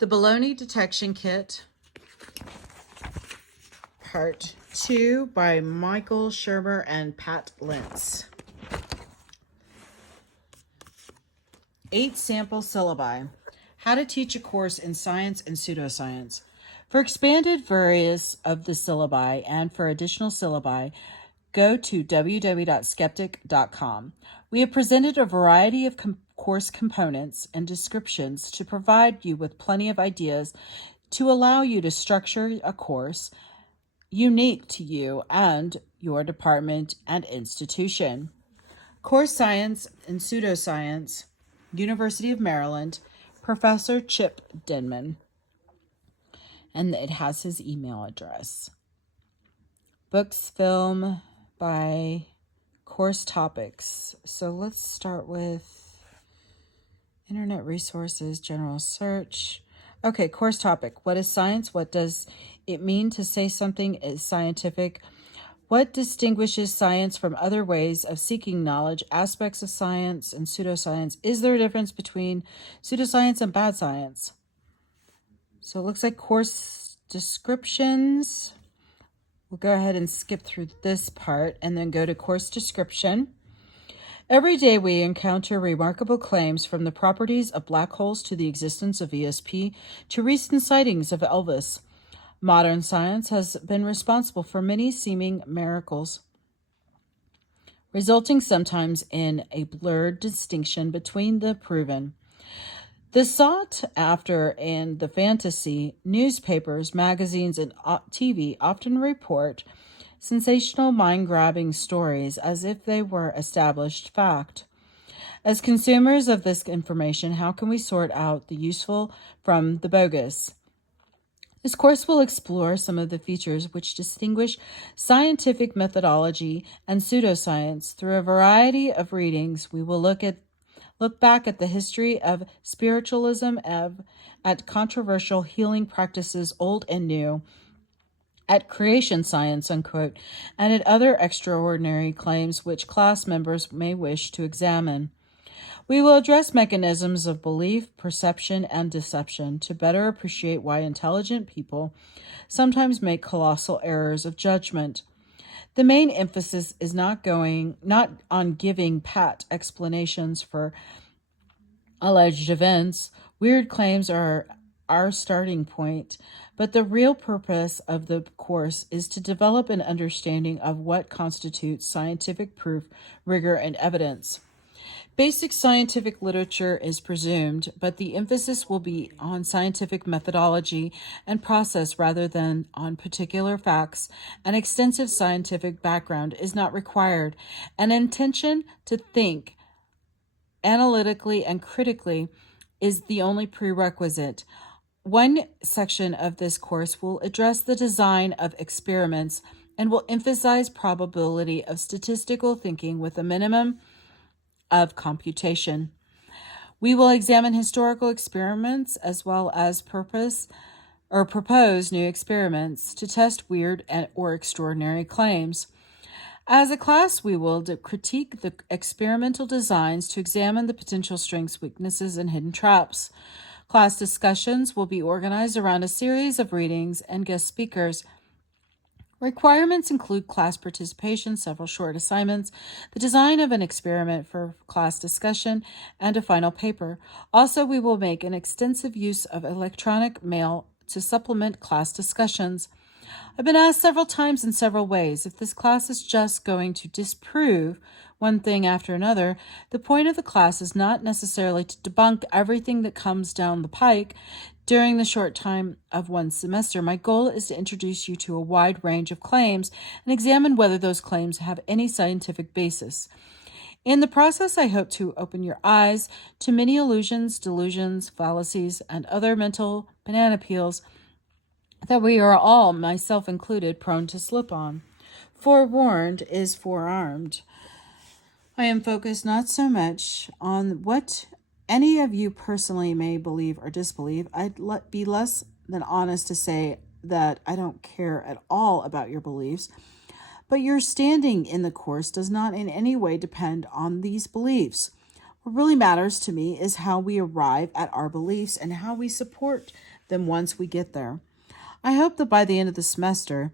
The Baloney Detection Kit, Part 2 by Michael Shermer and Pat Linse. 8 sample syllabi. How to teach a course in science and pseudoscience. For expanded various of the syllabi and for additional syllabi, go to www.skeptic.com. We have presented a variety of course components and descriptions to provide you with plenty of ideas to allow you to structure a course unique to you and your department and institution. Course Science and Pseudoscience, University of Maryland, Professor Chip Denman. And it has his email address. Books, film by course topics. So let's start with internet resources, general search. Okay, course topic. What is science? What does it mean to say something is scientific? What distinguishes science from other ways of seeking knowledge? Aspects of science and pseudoscience. Is there a difference between pseudoscience and bad science? So it looks like course descriptions. We'll go ahead and skip through this part and then go to course description. Every day we encounter remarkable claims, from the properties of black holes to the existence of ESP to recent sightings of Elvis. Modern science has been responsible for many seeming miracles, resulting sometimes in a blurred distinction between the proven. The sought after and the fantasy, newspapers, magazines, and TV often report sensational, mind-grabbing stories as if they were established fact. As consumers of this information, how can we sort out the useful from the bogus? This course will explore some of the features which distinguish scientific methodology and pseudoscience. Through a variety of readings, we will look back at the history of spiritualism, at controversial healing practices, old and new, at creation science, unquote, and at other extraordinary claims which class members may wish to examine. We will address mechanisms of belief, perception, and deception to better appreciate why intelligent people sometimes make colossal errors of judgment. The main emphasis is not on giving pat explanations for alleged events. Weird claims are our starting point, but the real purpose of the course is to develop an understanding of what constitutes scientific proof, rigor, and evidence. Basic scientific literature is presumed, but the emphasis will be on scientific methodology and process rather than on particular facts. An extensive scientific background is not required. An intention to think analytically and critically is the only prerequisite. One section of this course will address the design of experiments and will emphasize probability of statistical thinking with a minimum of computation. We will examine historical experiments as well as propose new experiments to test weird or extraordinary claims. As a class, we will critique the experimental designs to examine the potential strengths, weaknesses, and hidden traps. Class discussions will be organized around a series of readings and guest speakers. Requirements include class participation, several short assignments, the design of an experiment for class discussion, and a final paper. Also, we will make an extensive use of electronic mail to supplement class discussions. I've been asked several times in several ways if this class is just going to disprove one thing after another. The point of the class is not necessarily to debunk everything that comes down the pike during the short time of one semester. My goal is to introduce you to a wide range of claims and examine whether those claims have any scientific basis. In the process, I hope to open your eyes to many illusions, delusions, fallacies, and other mental banana peels that we are all, myself included, prone to slip on. Forewarned is forearmed. I am focused not so much on what any of you personally may believe or disbelieve. I'd be less than honest to say that I don't care at all about your beliefs, but your standing in the course does not in any way depend on these beliefs. What really matters to me is how we arrive at our beliefs and how we support them once we get there. I hope that by the end of the semester,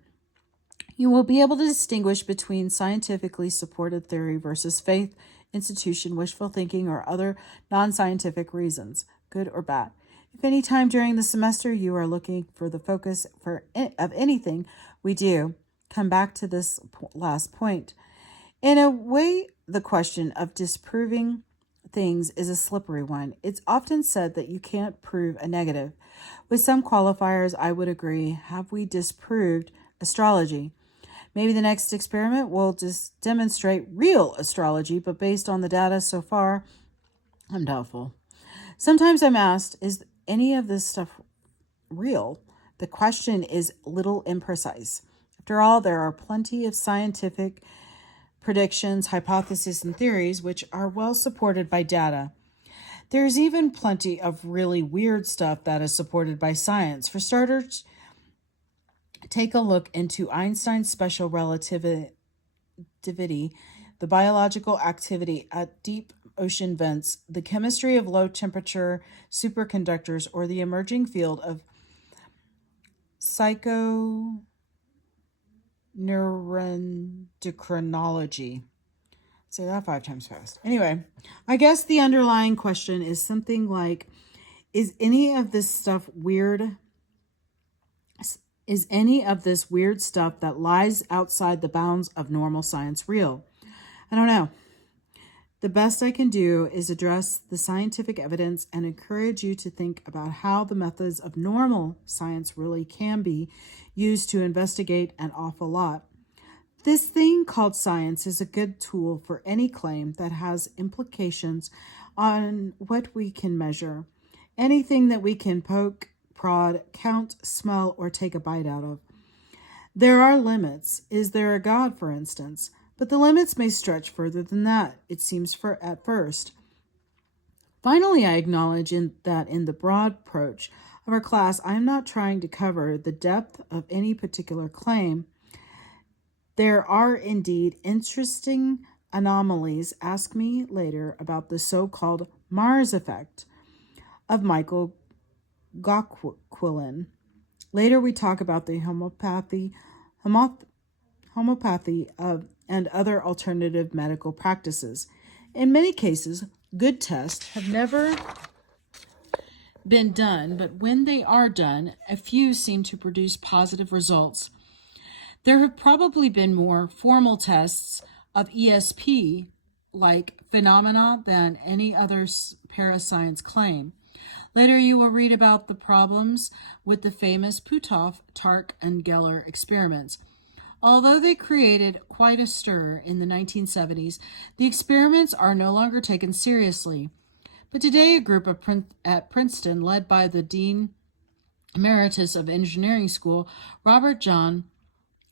you will be able to distinguish between scientifically supported theory versus faith, institution, wishful thinking, or other non scientific reasons, good or bad. If any time during the semester you are looking for the focus of anything we do, come back to this last point. In a way, the question of disproving things is a slippery one. It's often said that you can't prove a negative. With some qualifiers, I would agree. Have we disproved astrology? Maybe the next experiment will just demonstrate real astrology, but based on the data so far, I'm doubtful. Sometimes I'm asked, is any of this stuff real? The question is little imprecise. After all, there are plenty of scientific predictions, hypotheses, and theories which are well supported by data. There's even plenty of really weird stuff that is supported by science. For starters, take a look into Einstein's special relativity, the biological activity at deep ocean vents, the chemistry of low temperature superconductors, or the emerging field of psychoneuroendocrinology. Say that 5 times fast. Anyway, I guess the underlying question is something like, is any of this stuff weird? Is any of this weird stuff that lies outside the bounds of normal science real? I don't know. The best I can do is address the scientific evidence and encourage you to think about how the methods of normal science really can be used to investigate an awful lot. This thing called science is a good tool for any claim that has implications on what we can measure. Anything that we can poke, prod, count, smell, or take a bite out of. There are limits. Is there a God, for instance? But the limits may stretch further than that, it seems at first. Finally, I acknowledge that in the broad approach of our class, I am not trying to cover the depth of any particular claim. There are indeed interesting anomalies. Ask me later about the so-called Mars effect of Michael Gauquelin. Later we talk about the homeopathy of and other alternative medical practices. In many cases, good tests have never been done, but when they are done, a few seem to produce positive results. There have probably been more formal tests of ESP like phenomena than any other parascience claim. Later, you will read about the problems with the famous Puthoff, Tark, and Geller experiments. Although they created quite a stir in the 1970s, the experiments are no longer taken seriously. But today, a group at Princeton, led by the Dean Emeritus of Engineering School, Robert John,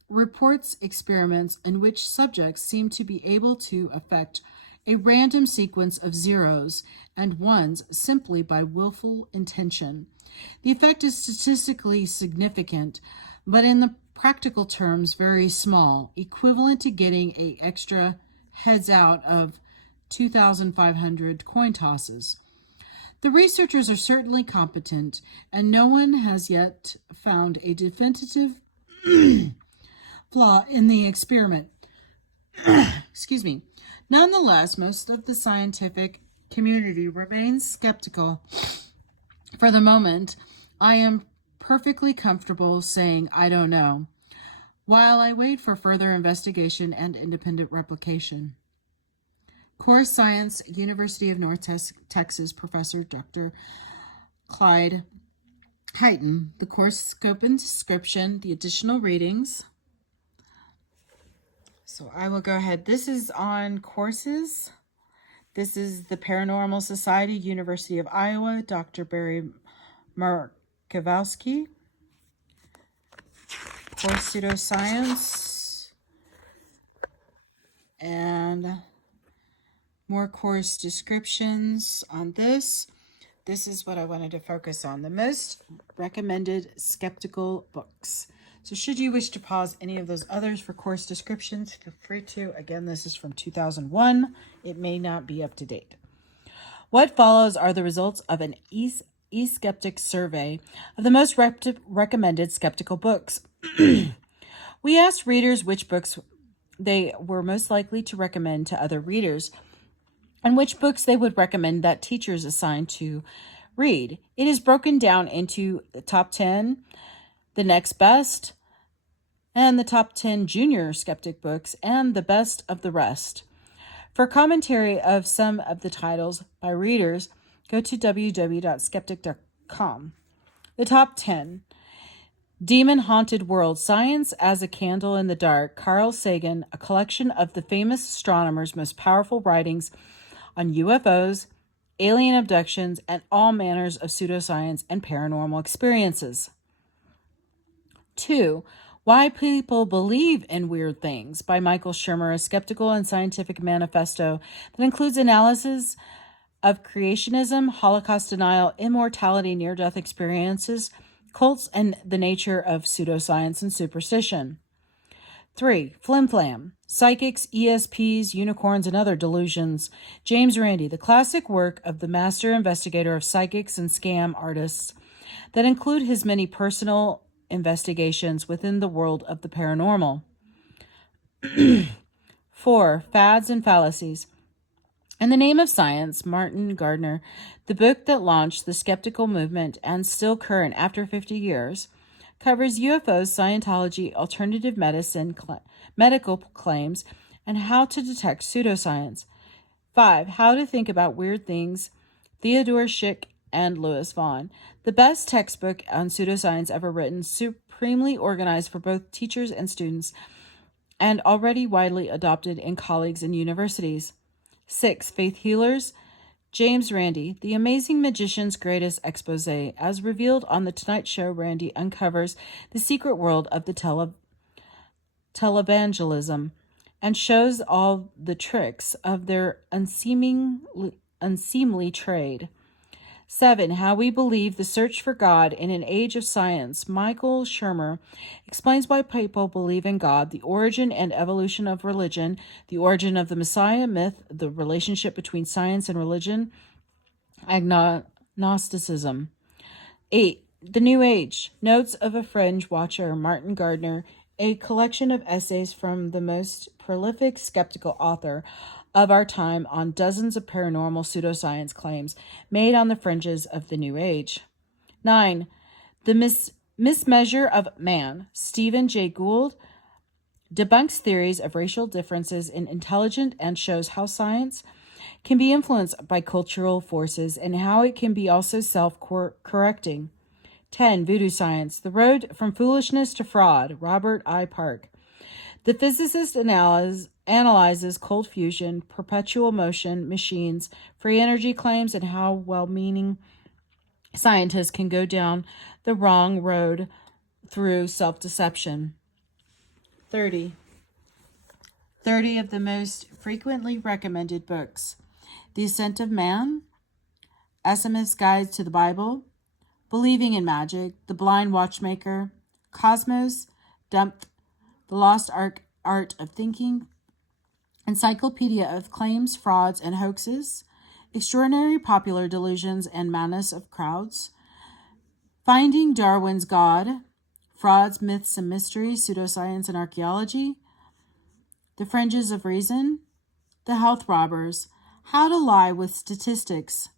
reports experiments in which subjects seem to be able to affect a random sequence of zeros and ones simply by willful intention. The effect is statistically significant, but in the practical terms very small, equivalent to getting an extra heads out of 2,500 coin tosses. The researchers are certainly competent, and no one has yet found a definitive flaw in the experiment. Excuse me. Nonetheless, most of the scientific community remains skeptical. For the moment, I am perfectly comfortable saying I don't know, while I wait for further investigation and independent replication. Core Science, University of North Texas, Professor Dr. Clyde Heighton. The course scope and description, the additional readings. So I will go ahead. This is on courses. This is the Paranormal Society, University of Iowa, Dr. Barry Markowski. Course Pseudoscience. And more course descriptions on this. This is what I wanted to focus on. The most recommended skeptical books. So should you wish to pause any of those others for course descriptions, feel free to. Again, this is from 2001. It may not be up to date. What follows are the results of an Skeptic survey of the most recommended skeptical books. We asked readers which books they were most likely to recommend to other readers and which books they would recommend that teachers assign to read. It is broken down into the top 10, the next best, and the top 10 junior skeptic books, and the best of the rest. For commentary of some of the titles by readers, go to www.skeptic.com. The top 10. Demon Haunted World, Science as a Candle in the Dark, Carl Sagan, a collection of the famous astronomer's most powerful writings on UFOs, alien abductions, and all manners of pseudoscience and paranormal experiences. 2. Why People Believe in Weird Things by Michael Shermer, a skeptical and scientific manifesto that includes analysis of creationism, Holocaust denial, immortality, near-death experiences, cults, and the nature of pseudoscience and superstition. 3. Flim Flam, Psychics, ESPs, Unicorns, and Other Delusions. James Randi, the classic work of the master investigator of psychics and scam artists that include his many personal investigations within the world of the paranormal. 4. Fads and Fallacies. In the Name of Science, Martin Gardner, the book that launched the skeptical movement and still current after 50 years, covers UFOs, Scientology, alternative medicine, medical claims, and how to detect pseudoscience. 5. How to Think About Weird Things, Theodore Schick and Louis Vaughn, the best textbook on pseudoscience ever written, supremely organized for both teachers and students, and already widely adopted in colleagues and universities. 6. Faith Healers, James Randi, The Amazing Magician's Greatest Expose. As revealed on The Tonight Show, Randi uncovers the secret world of the televangelism and shows all the tricks of their unseemly trade. 7. How We Believe, The Search for God in an Age of Science. Michael Shermer explains why people believe in God, the origin and evolution of religion, the origin of the Messiah myth, the relationship between science and religion, agnosticism. 8. The New Age, Notes of a Fringe Watcher, Martin Gardner, a collection of essays from the most prolific skeptical author of our time on dozens of paranormal pseudoscience claims made on the fringes of the New Age. 9. The Mismeasure of Man, Stephen Jay Gould, debunks theories of racial differences in intelligence and shows how science can be influenced by cultural forces and how it can be also self-correcting. 10. Voodoo Science, The Road from Foolishness to Fraud, Robert I. Park. The physicist analyzes cold fusion, perpetual motion, machines, free energy claims, and how well-meaning scientists can go down the wrong road through self-deception. 30 of the most frequently recommended books. The Ascent of Man, Asimov's Guide to the Bible, Believing in Magic, The Blind Watchmaker, Cosmos, Dumped, The Lost Art of Thinking, Encyclopedia of Claims, Frauds, and Hoaxes, Extraordinary Popular Delusions and Madness of Crowds, Finding Darwin's God, Frauds, Myths, and Mysteries, Pseudoscience and Archaeology, The Fringes of Reason, The Health Robbers, How to Lie with Statistics,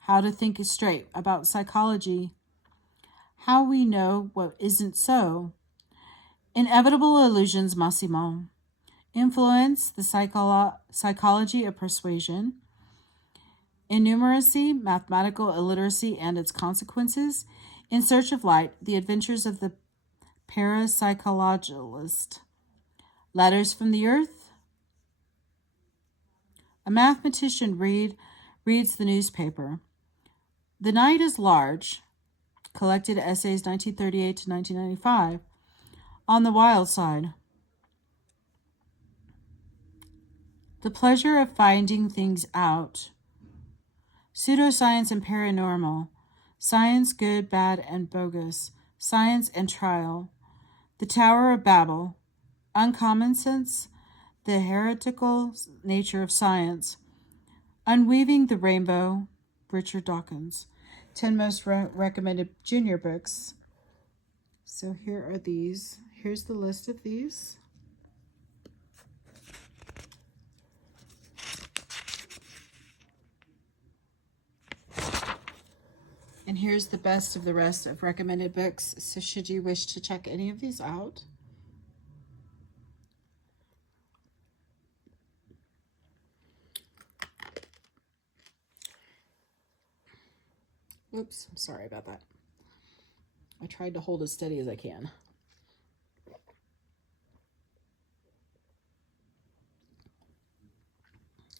How to Think Straight About Psychology, How We Know What Isn't So, Inevitable Illusions, Massimo, Influence, The Psychology of Persuasion, Innumeracy, Mathematical Illiteracy and Its Consequences, In Search of Light, The Adventures of the Parapsychologist, Letters from the Earth. A Mathematician reads the newspaper. The Night is Large, Collected Essays 1938 to 1995. On the Wild Side. The Pleasure of Finding Things Out. Pseudoscience and Paranormal. Science, Good, Bad, and Bogus. Science and Trial. The Tower of Babel. Uncommon Sense. The Heretical Nature of Science. Unweaving the Rainbow. Richard Dawkins. 10 most recommended junior books. So here are these. Here's the list of these. And here's the best of the rest of recommended books. So should you wish to check any of these out, oops, I'm sorry about that. I tried to hold as steady as I can.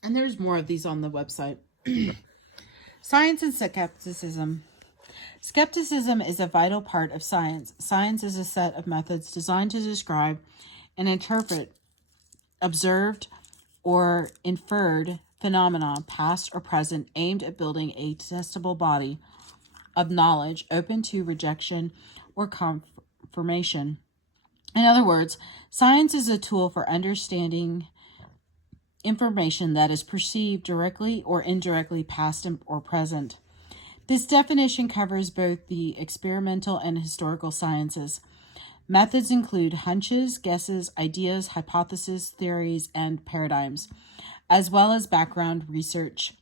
And there's more of these on the website. Science and skepticism. Skepticism is a vital part of science. Science is a set of methods designed to describe and interpret observed or inferred phenomena, past or present, aimed at building a testable body of knowledge open to rejection or confirmation. In other words, science is a tool for understanding information that is perceived directly or indirectly, past or present. This definition covers both the experimental and historical sciences. Methods include hunches, guesses, ideas, hypotheses, theories, and paradigms, as well as background research,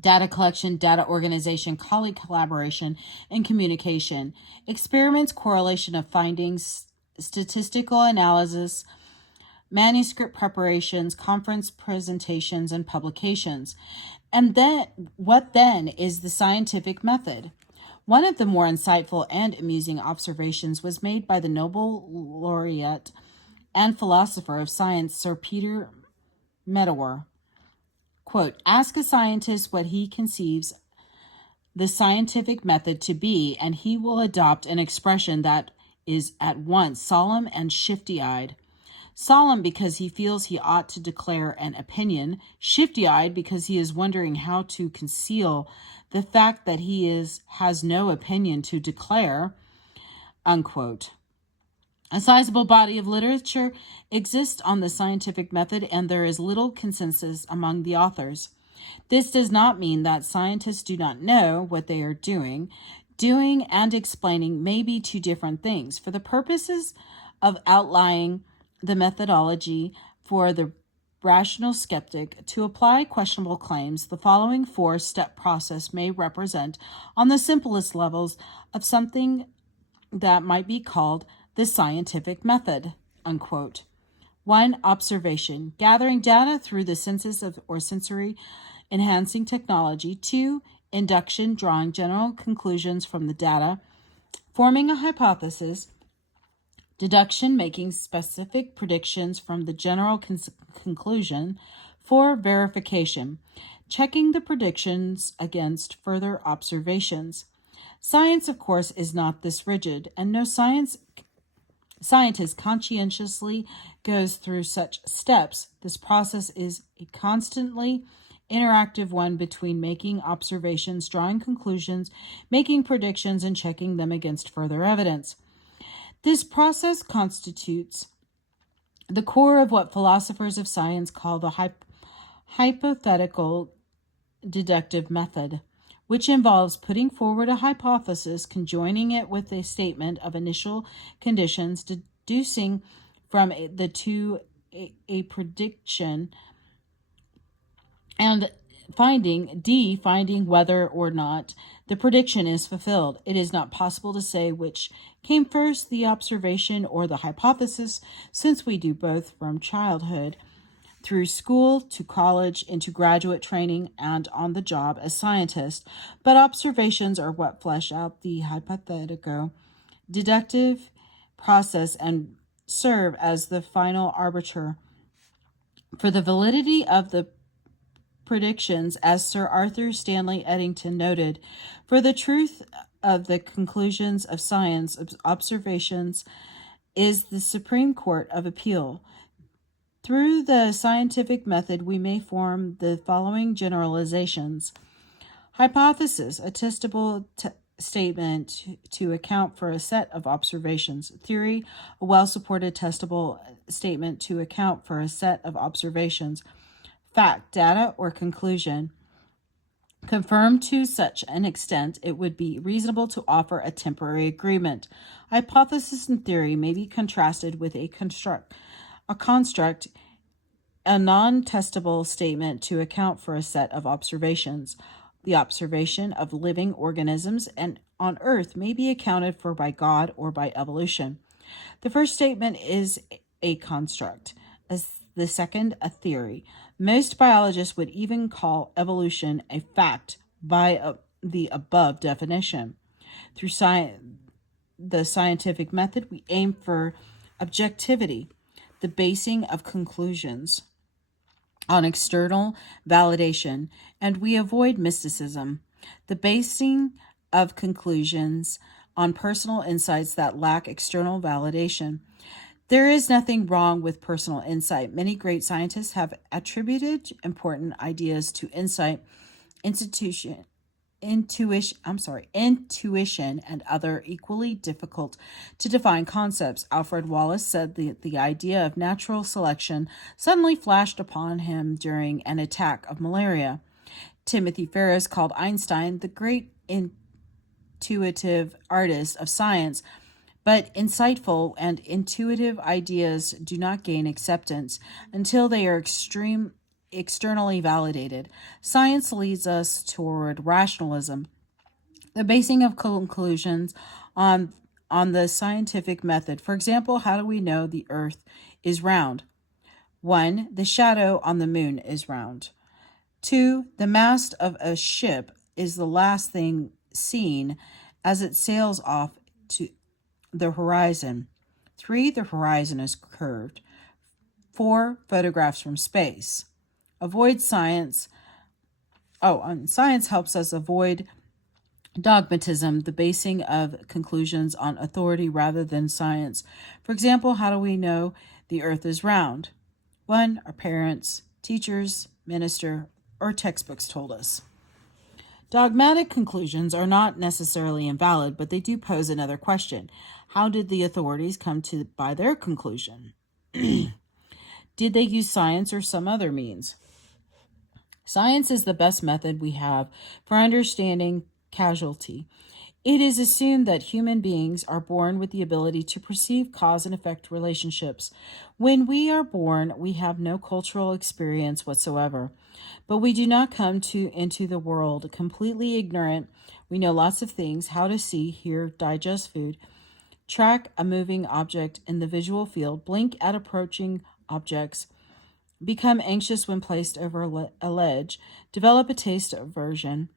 data collection, data organization, colleague collaboration, and communication, experiments, correlation of findings, statistical analysis, manuscript preparations, conference presentations, and publications. And then, what then is the scientific method? One of the more insightful and amusing observations was made by the Nobel laureate and philosopher of science, Sir Peter Medawar. Quote, ask a scientist what he conceives the scientific method to be, and he will adopt an expression that is at once solemn and shifty-eyed. Solemn because he feels he ought to declare an opinion, shifty-eyed because he is wondering how to conceal the fact that he has no opinion to declare, unquote. A sizable body of literature exists on the scientific method, and there is little consensus among the authors. This does not mean that scientists do not know what they are doing. Doing and explaining may be two different things. For the purposes of outlining the methodology for the rational skeptic to apply questionable claims, the following 4-step process may represent, on the simplest levels, of something that might be called the scientific method, unquote. 1. Observation, gathering data through the senses or sensory enhancing technology. 2. Induction, drawing general conclusions from the data, forming a hypothesis. Deduction, making specific predictions from the general conclusion. 4. Verification, checking the predictions against further observations. Science, of course, is not this rigid, and no scientist conscientiously goes through such steps. This process is a constantly interactive one between making observations, drawing conclusions, making predictions, and checking them against further evidence. This process constitutes the core of what philosophers of science call the hypothetical deductive method, which involves putting forward a hypothesis, conjoining it with a statement of initial conditions, deducing from the two a prediction, and finding whether or not the prediction is fulfilled. It is not possible to say which came first, the observation or the hypothesis, since we do both from childhood through school to college, into graduate training, and on the job as scientists. But observations are what flesh out the hypothetical deductive process and serve as the final arbiter for the validity of the predictions, as Sir Arthur Stanley Eddington noted. For the truth of the conclusions of science, observations is the Supreme Court of Appeal. Through the scientific method, we may form the following generalizations. Hypothesis, a testable statement to account for a set of observations. Theory, a well-supported testable statement to account for a set of observations. Fact, data, or conclusion, Confirmed to such an extent, it would be reasonable to offer a temporary agreement. Hypothesis and theory may be contrasted with a construct, a non-testable statement to account for a set of observations. The observation of living organisms and on Earth may be accounted for by God or by evolution. The first statement is a construct, as the second a theory. Most biologists would even call evolution a fact by the above definition. Through the scientific method, we aim for objectivity, the basing of conclusions on external validation, and we avoid mysticism, the basing of conclusions on personal insights that lack external validation. There is nothing wrong with personal insight. Many great scientists have attributed important ideas to insight, intuition, and other equally difficult to define concepts. Alfred Wallace said that the idea of natural selection suddenly flashed upon him during an attack of malaria. Timothy Ferris called Einstein the great intuitive artist of science, but insightful and intuitive ideas do not gain acceptance until they are externally validated. Science leads us toward rationalism, the basing of conclusions on the scientific method. For example, how do we know the Earth is round? 1. The shadow on the moon is round. 2. The mast of a ship is the last thing seen as it sails off to the horizon. 3. The horizon is curved. 4. Photographs from space. Avoid science. Science helps us avoid dogmatism, the basing of conclusions on authority rather than science. For example, how do we know the Earth is round? 1. Our parents, teachers, minister, or textbooks told us. Dogmatic conclusions are not necessarily invalid, but they do pose another question. How did the authorities come by their conclusion? Did they use science or some other means? Science is the best method we have for understanding causality. It is assumed that human beings are born with the ability to perceive cause and effect relationships. When we are born, we have no cultural experience whatsoever. But we do not come into the world completely ignorant. We know lots of things: how to see, hear, digest food, track a moving object in the visual field, blink at approaching objects, become anxious when placed over a ledge, develop a taste aversion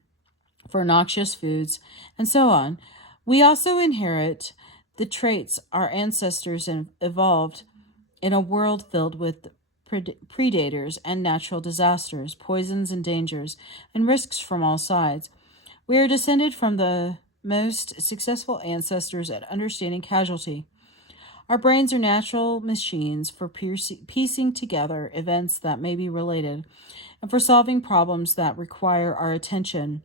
for noxious foods, and so on. We also inherit the traits our ancestors evolved in a world filled with predators and natural disasters, poisons and dangers, and risks from all sides. We are descended from the most successful ancestors at understanding causality. Our brains are natural machines for piecing together events that may be related and for solving problems that require our attention.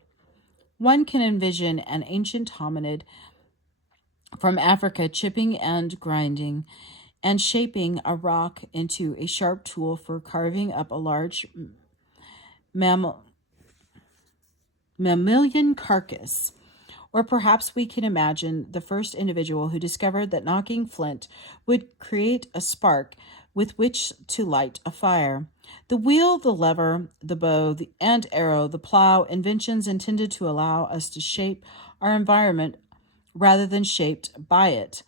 One can envision an ancient hominid from Africa chipping and grinding and shaping a rock into a sharp tool for carving up a large mammalian carcass. Or perhaps we can imagine the first individual who discovered that knocking flint would create a spark with which to light a fire. The wheel, the lever, the bow, and arrow, the plow, inventions intended to allow us to shape our environment rather than shaped by it,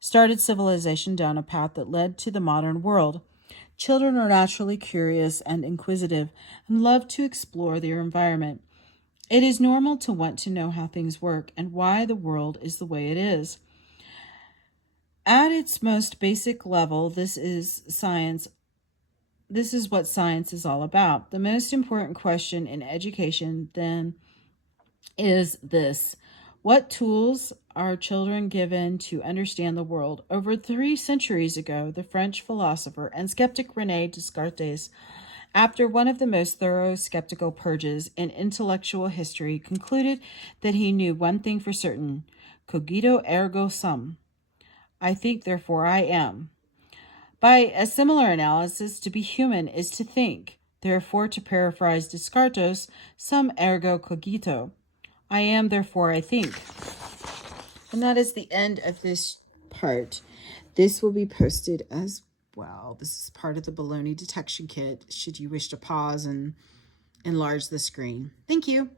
started civilization down a path that led to the modern world. Children are naturally curious and inquisitive and love to explore their environment. It is normal to want to know how things work and why the world is the way it is. At its most basic level, this is science. This is what science is all about. The most important question in education, then, is this: what tools are children given to understand the world? Over 3 centuries ago, the French philosopher and skeptic René Descartes, after one of the most thorough skeptical purges in intellectual history, concluded that he knew one thing for certain: cogito ergo sum. I think, therefore I am. By a similar analysis, to be human is to think. Therefore, to paraphrase Descartes, sum ergo cogito. I am, therefore I think. And that is the end of this part. This will be posted as well. This is part of the Baloney Detection Kit, should you wish to pause and enlarge the screen. Thank you.